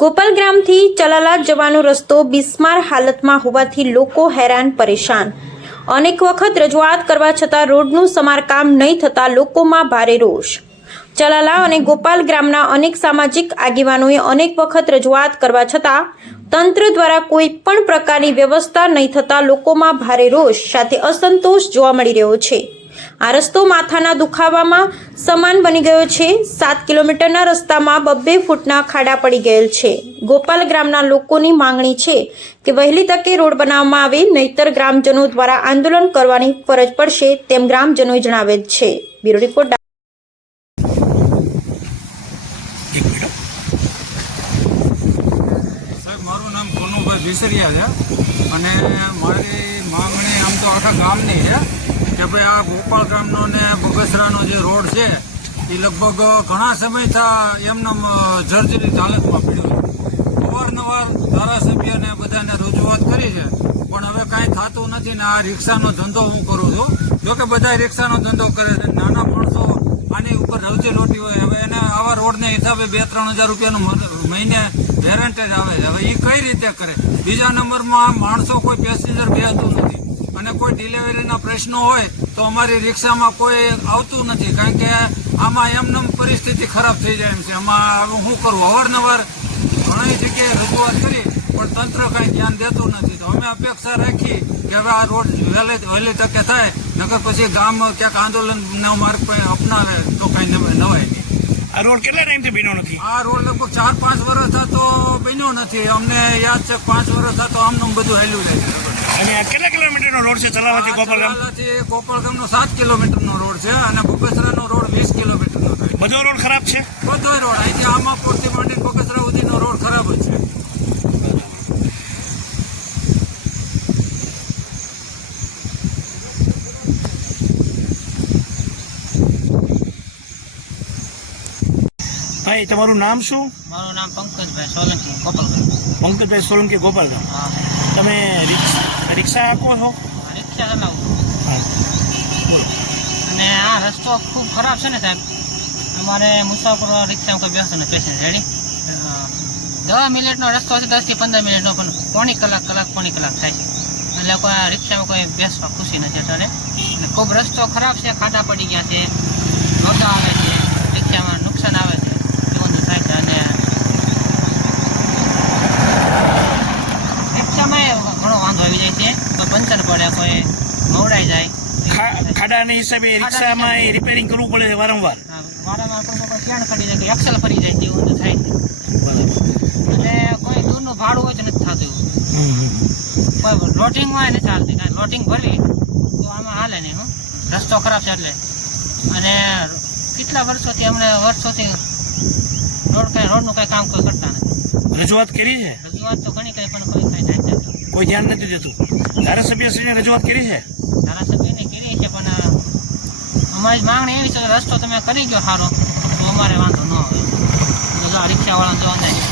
ગોપાલ ગ્રામથી ચલાલા જવાનો રસ્તો બિસ્માર હાલતમાં હોવાથી લોકો હેરાન પરેશાન. અનેક વખત રજૂઆત કરવા છતાં રોડનું સમારકામ નહીં થતાં લોકોમાં ભારે રોષ. ચલાલા અને ગોપાલ ગ્રામના અનેક સામાજિક આગેવાનોએ અનેક વખત રજૂઆત કરવા છતાં તંત્ર દ્વારા કોઈ પણ પ્રકારની વ્યવસ્થા નહીં થતાં લોકોમાં ભારે રોષ સાથે અસંતોષ જોવા મળી રહ્યો છે. આ રસ્તો માથાના દુખાવામાં સમાન બની ગયો છે. સાત કિલોમીટરના રસ્તામાં બબ્બે ફૂટના ખાડા પડી ગયેલ છે. ગોપાલ ગ્રામના લોકોની માંગણી છે કે વહેલી તકે રોડ બનાવવામાં આવે, નહીતર ગ્રામજનો દ્વારા આંદોલન કરવાની ફરજ પડશે તેમ ગ્રામજનોએ જણાવેલ છે. બ્યુરો રિપોર્ટ અને મારી માંગણી આમ તો આખા ગામની છે. ભાઈ, આ ગોપાલ ગામનો ને બગસરાનો જે રોડ છે, એ લગભગ ઘણા સમયથી એમને જર્જરિત હાલતમાં પડ્યો અવારનવાર ધારાસભ્યને બધાને રજૂઆત કરી છે, પણ હવે કાંઈ થતું નથી ને આ રિક્ષાનો ધંધો હું કરું છું. જોકે બધા રિક્ષાનો ધંધો કરે છે, નાના માણસો આની ઉપર રવજી લોટી હોય, હવે એને આવા રોડને હિસાબે બે ત્રણ હજાર રૂપિયાનું મહ- મહિને વેરંટેજ આવે છે. હવે એ કઈ રીતે કરે? બીજા નંબરમાં માણસો કોઈ પેસેન્જર બેસતું નથી. અને કોઈ ડિલિવરીના પ્રશ્નો હોય તો અમારી રિક્ષામાં કોઈ આવતું નથી. કારણ કે આમાં એમને પરિસ્થિતિ ખરાબ થઈ જાય એમ છે. આમાં શું કરવું અવારનવાર ઘણી જગ્યાએ રજૂઆત કરી, પણ તંત્ર કાંઈ ધ્યાન દેતું નથી. તો અમે અપેક્ષા રાખી કે હવે આ રોડ વહેલી વહેલી તકે થાય, નકર પછી ગામ ક્યાંક આંદોલનનો માર્ગ પણ અપનાવે તો કાંઈ નવાય નહીં આ રોડ કેટલા ટાઈમથી બન્યો નથી? આ રોડ લગભગ ચાર પાંચ વર્ષ થતો બન્યો નથી. અમને યાદ છે કે પાંચ વર્ષ થતો આમનું બધું હેલ્યું રહે છે. અને કેટલા કિલોમીટરનો રોડ છે? ચલાવવાથી ગોપાલગામ ગોપાલગામનો સાત કિલોમીટરનો રોડ છે અને બગસરાનો રોડ વીસ કિલોમીટરનો બધો રોડ ખરાબ છે? બધો રોડ. અહીંથી આમાં પૂરતી માંડી બગસરા સુધીનો રોડ ખરાબ જ છે. ભાઈ તમારું નામ શું? મારું નામ પંકજભાઈ સોલંકી ગોપાલભાઈ. પંકજભાઈ સોલંકી ગોપાલગામ તમે રિક્ષા આપો છો? રિક્ષા ચલાવું. અને આ રસ્તો ખૂબ ખરાબ છે ને સાહેબ? અમારે મુસાફરો રિક્ષામાં કોઈ બેસતો ને પેસેન્જર રેડી? દસ મિનિટનો રસ્તો છે દસથી પંદર મિનિટનો પણ પોણી કલાક કલાક પોણી કલાક થાય છે. એટલે કોઈ આ રિક્ષામાં કોઈ બેસવા ખુશી નથી અત્યારે. અને ખૂબ રસ્તો ખરાબ છે ખાડા પડી ગયા છે રોડા આવે છે રિક્ષામાં નુકસાન આવે છે એવું બધું થાય છે અને રિક્ષામાં ઘણો વાંધો આવી જાય છે કોઈ પંચર પડે કોઈ મવડાઈ જાય. ખાડાના હિસાબે રિક્ષામાં એ રિપેરિંગ કરવું પડે છે વારંવાર. વારંવાર કોઈ કોઈ ક્યાં ફરી જાય કે એક્સેલ ફરી જાય તેવું થાય. એટલે કોઈ દૂરનું ભાડું હોય તો નથી થતું. એવું હોય નથી ચાલતી કારણ લોટિંગ ભરવી તો આમાં હાલે નહીં હું રસ્તો ખરાબ છે એટલે. અને કેટલા વર્ષોથી અમને વર્ષોથી રોડ કઈ રોડનું કઈ કામ કોઈ કરતા નથી. રજૂઆત કરી છે? રજૂઆત તો ઘણી કઈ પણ કોઈ કઈ થાય નથી કોઈ ધ્યાન નથી દેતું. ધારાસભ્યશ્રીને રજૂઆત કરી છે? ધારાસભ્યને કરી છે, પણ અમારી માંગણી એવી છે કે રસ્તો તમે કરી ગયો સારો, તો અમારે વાંધો ન આવે. રિક્ષાવાળા જોવા જાય